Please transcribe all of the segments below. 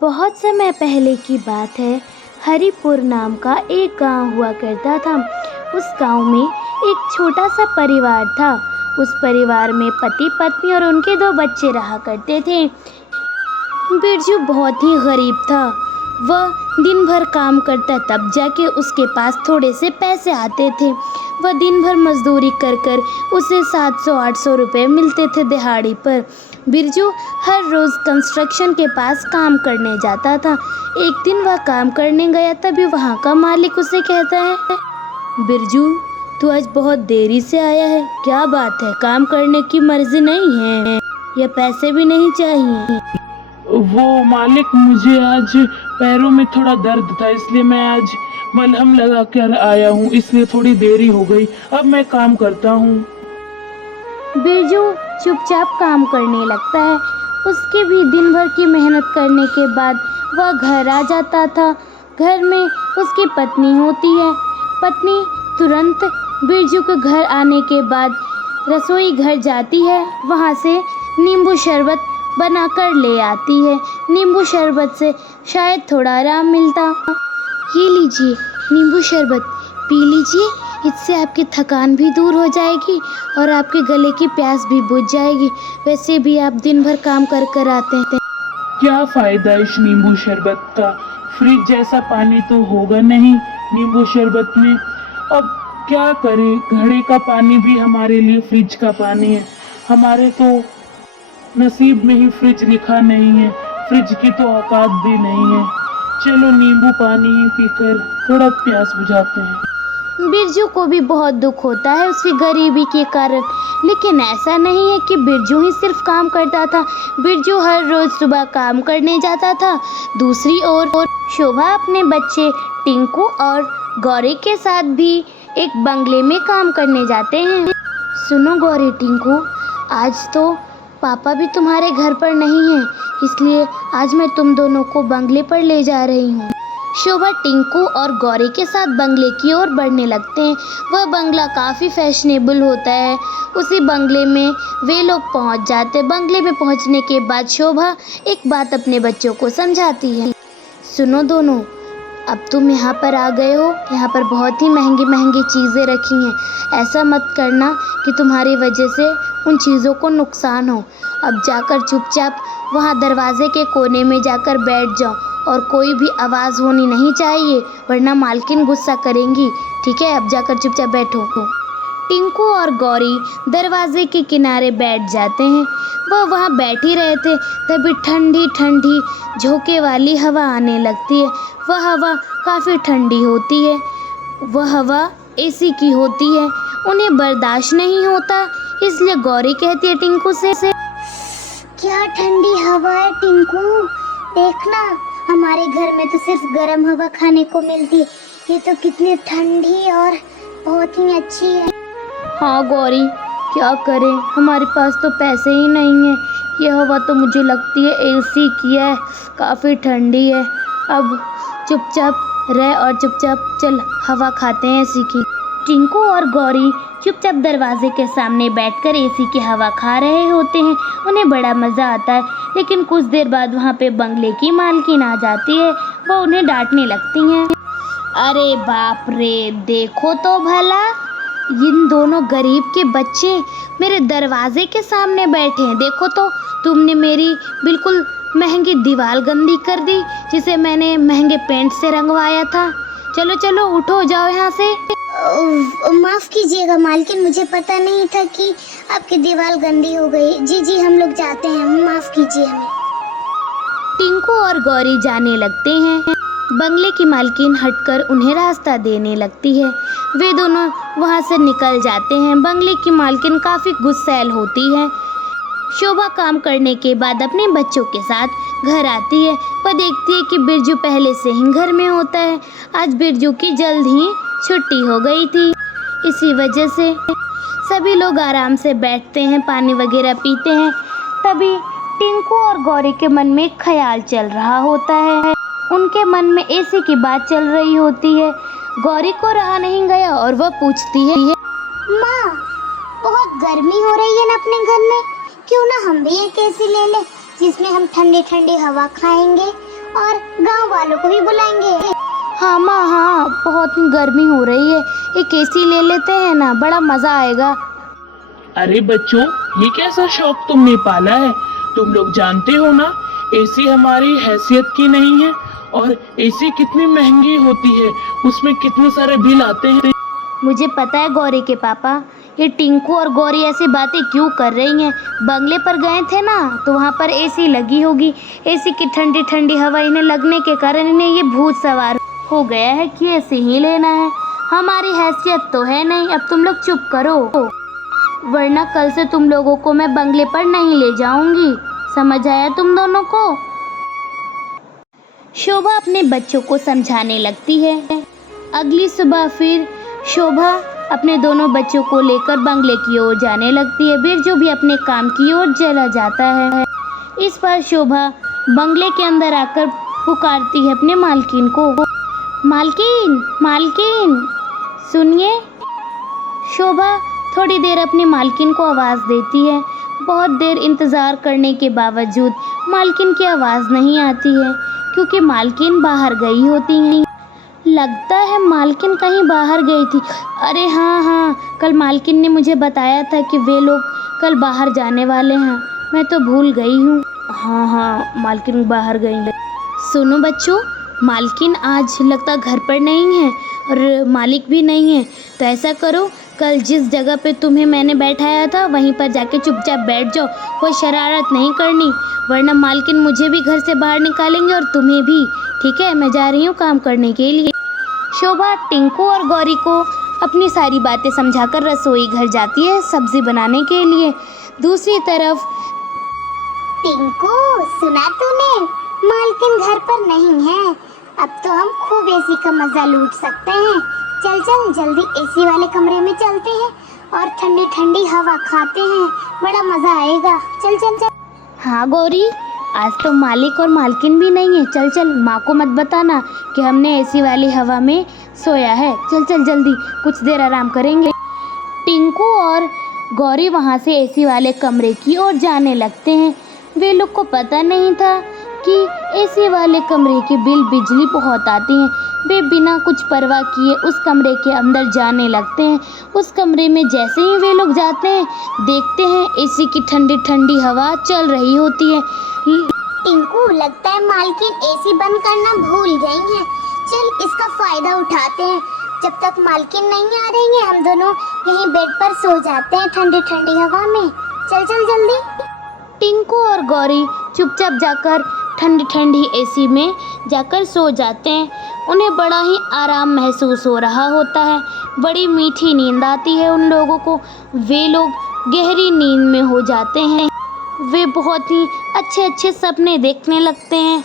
बहुत समय पहले की बात है। हरिपुर नाम का एक गांव हुआ करता था। उस गांव में एक छोटा सा परिवार था। उस परिवार में पति पत्नी और उनके 2 बच्चे रहा करते थे। बिरजू बहुत ही गरीब था। वह दिन भर काम करता तब जाके उसके पास थोड़े से पैसे आते थे। वह दिन भर मजदूरी कर कर उसे 700-800 रुपये मिलते थे दिहाड़ी पर। बिरजू हर रोज़ कंस्ट्रक्शन के पास काम करने जाता था। एक दिन वह काम करने गया, तभी वहाँ का मालिक उसे कहता है, बिरजू तू आज बहुत देरी से आया है, क्या बात है? काम करने की मर्जी नहीं है या पैसे भी नहीं चाहिए? वो मालिक, मुझे आज पैरों में थोड़ा दर्द था, इसलिए मैं आज मलहम लगा कर आया हूँ, इसलिए थोड़ी देरी हो गई। अब मैं काम करता हूँ। बिरजू चुपचाप काम करने लगता है। उसके भी दिन भर की मेहनत करने के बाद वह घर आ जाता था। घर में उसकी पत्नी होती है। पत्नी तुरंत बिरजू के घर आने के बाद रसोई घर जाती है। वहाँ से नींबू शरबत बनाकर ले आती है। नींबू शरबत से शायद थोड़ा आराम मिलता। ये लीजिए नींबू शरबत, पी लीजिए, इससे आपकी थकान भी दूर हो जाएगी और आपके गले की प्यास भी बुझ जाएगी। वैसे भी आप दिन भर काम कर कर आते हैं। क्या फायदा इस नींबू शरबत का? फ्रिज जैसा पानी तो होगा नहीं नींबू शरबत में। अब क्या करें, घड़े का पानी भी हमारे लिए फ्रिज का पानी है। हमारे तो नसीब में ही फ्रिज लिखा नहीं है, फ्रिज की तो औकात भी नहीं है। चलो नींबू पानी ही पीकर थोड़ा प्यास बुझाते हैं। बिरजू को भी बहुत दुख होता है उसकी गरीबी के कारण, लेकिन ऐसा नहीं है कि बिरजू ही सिर्फ काम करता था। बिरजू हर रोज सुबह काम करने जाता था। दूसरी ओर शोभा अपने बच्चे टिंकू और गौरी के साथ भी एक बंगले में काम करने जाते हैं। सुनो गौरी टिंकू, आज तो पापा भी तुम्हारे घर पर नहीं हैं, इसलिए आज मैं तुम दोनों को बंगले पर ले जा रही हूँ। शोभा टिंकू और गौरी के साथ बंगले की ओर बढ़ने लगते हैं। वह बंगला काफ़ी फैशनेबल होता है। उसी बंगले में वे लोग पहुंच जाते। बंगले में पहुंचने के बाद शोभा एक बात अपने बच्चों को समझाती है। सुनो दोनों, अब तुम यहाँ पर आ गए हो, यहाँ पर बहुत ही महंगी महंगी चीज़ें रखी हैं। ऐसा मत करना कि तुम्हारी वजह से उन चीज़ों को नुकसान हो। अब जाकर चुपचाप वहाँ दरवाजे के कोने में जाकर बैठ जाओ और कोई भी आवाज़ होनी नहीं चाहिए, वरना मालकिन गुस्सा करेंगी। ठीक है, अब जाकर चुपचाप बैठो। टिंकू और गौरी दरवाजे के किनारे बैठ जाते हैं। वह वहाँ बैठ ही रहे थे, तभी ठंडी ठंडी झोंके वाली हवा आने लगती है। वह हवा काफ़ी ठंडी होती है। वह हवा एसी की होती है। उन्हें बर्दाश्त नहीं होता, इसलिए गौरी कहती है टिंकू से, क्या ठंडी हवा है टिंकू, देखना हमारे घर में तो सिर्फ गर्म हवा खाने को मिलती है, ये तो कितनी ठंडी और बहुत ही अच्छी है। हाँ गौरी, क्या करें, हमारे पास तो पैसे ही नहीं हैं। ये हवा तो मुझे लगती है एसी की है, काफ़ी ठंडी है। अब चुपचाप रह और चुपचाप चल हवा खाते हैं एसी की। टिंकू और गौरी चुपचाप दरवाजे के सामने बैठकर एसी की हवा खा रहे होते हैं। उन्हें बड़ा मज़ा आता है, लेकिन कुछ देर बाद वहाँ पे बंगले की मालकिन आ जाती है। वो उन्हें डांटने लगती हैं। अरे बाप रे, देखो तो भला, इन दोनों गरीब के बच्चे मेरे दरवाजे के सामने बैठे हैं। देखो तो, तुमने मेरी बिल्कुल महंगी दीवार गंदी कर दी, जिसे मैंने महंगे पेंट से रंगवाया था। चलो चलो उठो, जाओ यहाँ से। माफ़ कीजिएगा मालकिन, मुझे पता नहीं था कि आपकी दीवार गंदी हो गई। जी जी, हम लोग जाते हैं, माफ़ कीजिए हमें। टिंकू और गौरी जाने लगते हैं। बंगले की मालकिन हटकर उन्हें रास्ता देने लगती है। वे दोनों वहां से निकल जाते हैं। बंगले की मालकिन काफ़ी गुस्सैल होती है। शोभा काम करने के बाद अपने बच्चों के साथ घर आती है। वह देखती है कि बिरजू पहले से ही घर में होता है। आज बिरजू की जल्द ही छुट्टी हो गई थी, इसी वजह से सभी लोग आराम से बैठते हैं, पानी वगैरह पीते हैं। तभी टिंकू और गौरी के मन में एक ख्याल चल रहा होता है। उनके मन में एसी की बात चल रही होती है। गौरी को रहा नहीं गया और वह पूछती है, माँ बहुत गर्मी हो रही है ना अपने घर में, क्यों ना हम भी एक एसी ले लें जिसमें हम ठंडी ठंडी हवा खाएंगे और गांव वालों को भी बुलाएंगे। हाँ माँ हाँ, बहुत गर्मी हो रही है, एक एसी ले लेते हैं ना, बड़ा मजा आएगा। अरे बच्चों, ये कैसा शौक तुमने पाला है? तुम लोग जानते हो ना, एसी हमारी हैसियत की नहीं है, और एसी कितनी महंगी होती है, उसमें कितने सारे बिल आते हैं। मुझे पता है गौरी के पापा, ये टिंकू और गौरी ऐसी बातें क्यों कर रही हैं। बंगले पर गए थे ना, तो वहाँ पर एसी लगी होगी, एसी की ठंडी ठंडी हवा इन्हें लगने के कारण इन्हें ये भूत सवार हो गया है कि एसी ही लेना है। हमारी हैसियत तो है नहीं, अब तुम लोग चुप करो, वरना कल से तुम लोगों को मैं बंगले पर नहीं ले जाऊंगी। समझ आया तुम दोनों को? शोभा अपने बच्चों को समझाने लगती है। अगली सुबह फिर शोभा अपने दोनों बच्चों को लेकर बंगले की ओर जाने लगती है। बिरजू भी अपने काम की ओर चला जाता है। इस बार शोभा बंगले के अंदर आकर पुकारती है अपने मालकिन को। मालकिन, मालकिन सुनिए। शोभा थोड़ी देर अपनी मालकिन को आवाज़ देती है। बहुत देर इंतज़ार करने के बावजूद मालकिन की आवाज़ नहीं आती है, क्योंकि मालकिन बाहर गई होती हैं। लगता है मालकिन कहीं बाहर गई थी। अरे हाँ, कल मालकिन ने मुझे बताया था कि वे लोग कल बाहर जाने वाले हैं, मैं तो भूल गई हूँ। हाँ, मालकिन बाहर गई है। सुनो बच्चों, मालकिन आज लगता घर पर नहीं है और मालिक भी नहीं है, तो ऐसा करो, कल जिस जगह पे तुम्हें मैंने बैठाया था वहीं पर जाके चुपचाप बैठ जाओ, कोई शरारत नहीं करनी, वरना मालकिन मुझे भी घर से बाहर निकालेंगे और तुम्हें भी। ठीक है, मैं जा रही हूँ काम करने के लिए। शोभा टिंकू और गौरी को अपनी सारी बातें समझाकर रसोई घर जाती है सब्जी बनाने के लिए। दूसरी तरफ टिंकू, सुना तूने? मालकिन घर पर नहीं है। अब तो हम खूब एसी का मजा लूट सकते हैं। चल चल जल्दी एसी वाले कमरे में चलते हैं और ठंडी ठंडी हवा खाते हैं, बड़ा मजा आएगा। चल चल चल। हाँ गौरी, आज तो मालिक और मालकिन भी नहीं है। चल चल, माँ को मत बताना कि हमने एसी वाली हवा में सोया है। चल चल जल्दी, कुछ देर आराम करेंगे। टिंकू और गौरी वहाँ से एसी वाले कमरे की ओर जाने लगते हैं। वे लोग को पता नहीं था कि एसी वाले कमरे के बिजली बहुत आती हैं। वे बिना कुछ परवाह किए उस कमरे के अंदर जाने लगते हैं। उस कमरे में जैसे ही वे लोग जाते हैं, देखते हैं एसी की ठंडी ठंडी हवा चल रही होती है। टिंकू, लगता है मालकिन एसी बंद करना भूल गई हैं। चल इसका फायदा उठाते हैं। जब तक मालकिन नहीं आ रही है, हम दोनों यहीं बेड पर सो जाते हैं ठंडी ठंडी हवा में। चल चल जल्दी। टिंकू और गौरी चुपचाप जाकर ठंडी ठंडी एसी में जाकर सो जाते हैं। उन्हें बड़ा ही आराम महसूस हो रहा होता है। बड़ी मीठी नींद आती है उन लोगों को। वे लोग गहरी नींद में हो जाते हैं। वे बहुत ही अच्छे अच्छे सपने देखने लगते हैं।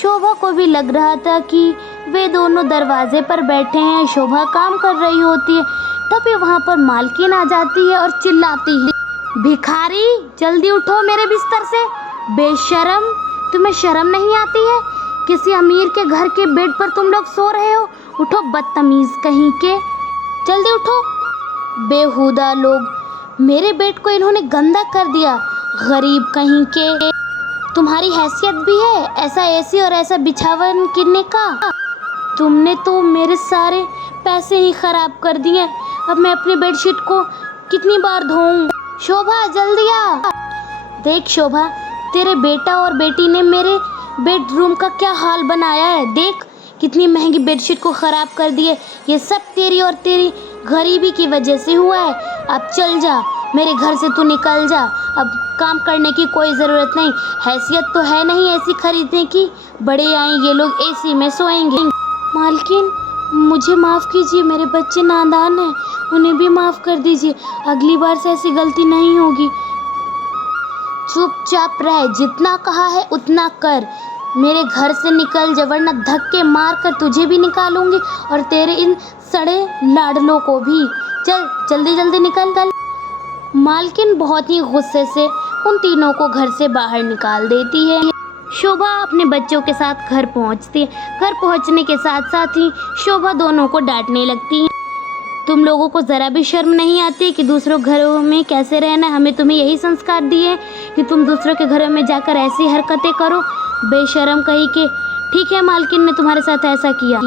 शोभा को भी लग रहा था कि वे दोनों दरवाजे पर बैठे हैं, शोभा काम कर रही होती है। तभी वहाँ पर मालकिन आ जाती है और चिल्लाती है, भिखारी जल्दी उठो मेरे बिस्तर से। बेशरम, तुम्हें शर्म नहीं आती है? किसी अमीर के घर के बेड पर तुम लोग सो रहे हो। उठो बदतमीज कहीं के, जल्दी उठो। बेहुदा लोग, मेरे बेड को इन्होंने गंदा कर दिया। गरीब कहीं के, तुम्हारी हैसियत भी है ऐसा एसी और ऐसा बिछावन किनने का? तुमने तो मेरे सारे पैसे ही खराब कर दिए। अब मैं अपनी बेडशीट को कितनी बार धोऊं? शोभा जल्दी आ। देख शोभा, तेरे बेटा और बेटी ने मेरे बेडरूम का क्या हाल बनाया है। देख कितनी महंगी बेडशीट को ख़राब कर दिए। ये सब तेरी और तेरी गरीबी की वजह से हुआ है। अब चल जा, मेरे घर से तू निकल जा। अब काम करने की कोई ज़रूरत नहीं। हैसियत तो है नहीं एसी खरीदने की। बड़े आएंगे लोग एसी में सोएंगे। मालकिन मुझे माफ़ कीजिए, मेरे बच्चे नादान हैं, उन्हें भी माफ़ कर दीजिए। अगली बार से ऐसी गलती नहीं होगी। चुपचाप रह, जितना कहा है उतना कर। मेरे घर से निकल जा, वरना धक्के मार कर तुझे भी निकालूंगी और तेरे इन सड़े लाडलों को भी। चल जल्दी जल्दी निकल। मालकिन बहुत ही गुस्से से उन तीनों को घर से बाहर निकाल देती है। शोभा अपने बच्चों के साथ घर पहुंचती है। घर पहुंचने के साथ साथ ही शोभा दोनों को डांटने लगती है। तुम लोगों को ज़रा भी शर्म नहीं आती कि दूसरों घरों में कैसे रहना। हमें तुम्हें यही संस्कार दिए कि तुम दूसरों के घरों में जाकर ऐसी हरकतें करो, बेशर्म कहीं के। ठीक है, मालकिन ने तुम्हारे साथ ऐसा किया।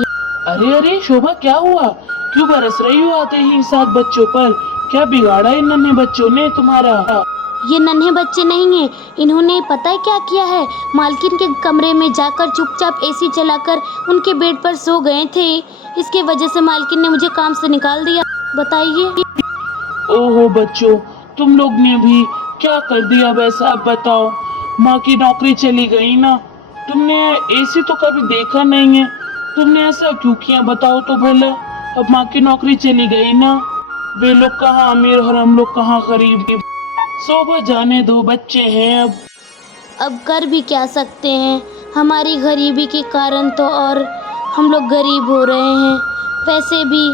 अरे अरे शोभा, क्या हुआ? क्यों बरस रही हो आते ही 7 बच्चों पर? क्या बिगाड़ा इन नन्हे बच्चों ने तुम्हारा? ये नन्हे बच्चे नहीं हैं, इन्होंने पता है क्या किया है? मालकिन के कमरे में जाकर चुपचाप एसी चलाकर उनके बेड पर सो गए थे। इसके वजह से मालकिन ने मुझे काम से निकाल दिया। बताइए। ओहो बच्चों, तुम लोग ने भी क्या कर दिया वैसा? अब बताओ, माँ की नौकरी चली गई ना, तुमने एसी तो कभी देखा नहीं है, तुमने ऐसा क्यों किया बताओ तो भला? अब माँ की नौकरी चली गई ना, वे लोग कहाँ अमीर और हम लोग कहाँ गरीब। शोभा जाने दो, बच्चे हैं अब कर भी क्या सकते हैं? हमारी गरीबी के कारण तो और हम लोग गरीब हो रहे हैं। वैसे भी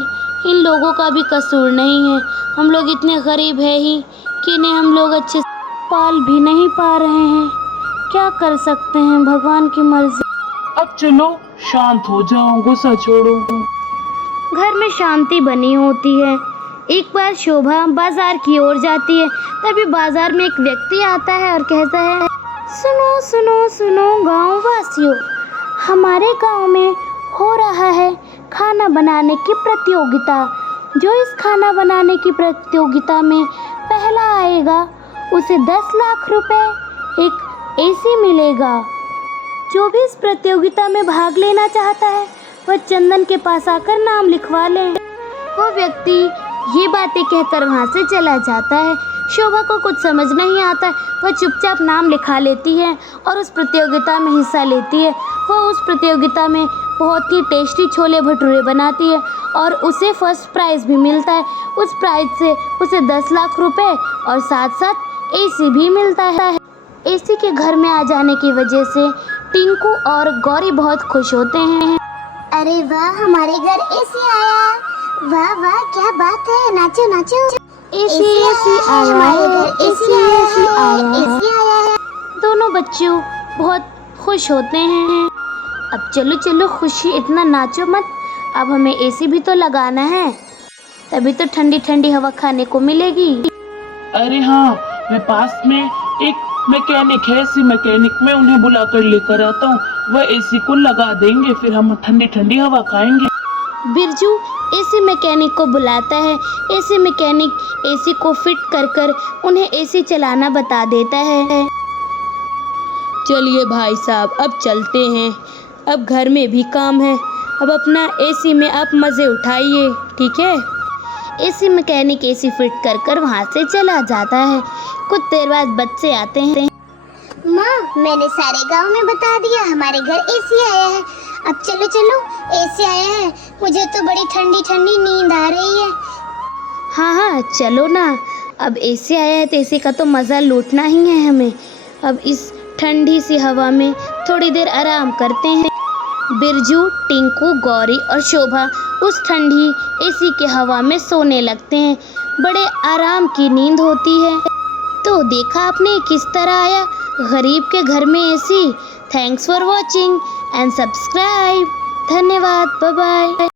इन लोगों का भी कसूर नहीं है, हम लोग इतने गरीब हैं ही कि इन्हें हम लोग अच्छे से पाल भी नहीं पा रहे हैं। क्या कर सकते हैं, भगवान की मर्जी। अब चलो शांत हो जाओ, गुस्सा छोड़ो। घर में शांति बनी होती है। एक बार शोभा बाजार की ओर जाती है, तभी बाजार में एक व्यक्ति आता है और कहता है, सुनो सुनो सुनो गाँव वासियों, हमारे गांव में हो रहा है खाना बनाने की प्रतियोगिता। जो इस खाना बनाने की प्रतियोगिता में पहला आएगा उसे 10 लाख रुपए, एक एसी मिलेगा। जो भी इस प्रतियोगिता में भाग लेना चाहता है वह चंदन के पास आकर नाम लिखवा ले। वो व्यक्ति ये बातें कहकर वहाँ से चला जाता है। शोभा को कुछ समझ नहीं आता, वह चुपचाप नाम लिखा लेती है और उस प्रतियोगिता में हिस्सा लेती है। वह उस प्रतियोगिता में बहुत ही टेस्टी छोले भटूरे बनाती है और उसे फर्स्ट प्राइज़ भी मिलता है। उस प्राइज़ से उसे 10 लाख रुपए और साथ साथ एसी भी मिलता है। एसी के घर में आ जाने की वजह से टिंकू और गौरी बहुत खुश होते हैं। अरे वाह, हमारे घर एसी आया। वाह वाह, क्या बात है, नाचो नाचो। एसी आया हमारे है, घर एसी आया है। दोनों बच्चों बहुत खुश होते हैं। अब चलो चलो खुशी, इतना नाचो मत, अब हमें एसी भी तो लगाना है, तभी तो ठंडी ठंडी हवा खाने को मिलेगी। अरे हाँ, मैं पास में एक मैकेनिक है, एसी मैकेनिक, मैं उन्हें बुलाकर लेकर आता हूँ, वह एसी को लगा देंगे, फिर हम ठंडी ठंडी हवा खाएंगे। बिरजू एसी मैकेनिक को बुलाता है। एसी मैकेनिक एसी को फिट कर कर उन्हें एसी चलाना बता देता है। चलिए भाई साहब, अब चलते हैं, अब घर में भी काम है, अब अपना एसी में आप मज़े उठाइए, ठीक है। एसी मैकेनिक एसी फिट कर कर वहाँ से चला जाता है। कुछ देर बाद बच्चे आते हैं। माँ, मैंने सारे गांव में बता दिया हमारे घर एसी आया है। अब चलो चलो, एसी आया है, मुझे तो बड़ी ठंडी ठंडी नींद आ रही है। हाँ हाँ चलो ना, अब एसी आया है तो एसी का तो मज़ा लूटना ही है हमें। अब इस ठंडी सी हवा में थोड़ी देर आराम करते हैं। बिरजू, टिंकू, गौरी और शोभा उस ठंडी एसी के हवा में सोने लगते हैं। बड़े आराम की नींद होती है। तो देखा आपने किस तरह आया गरीब के घर में AC. Thanks for watching and subscribe. धन्यवाद, बाय बाय।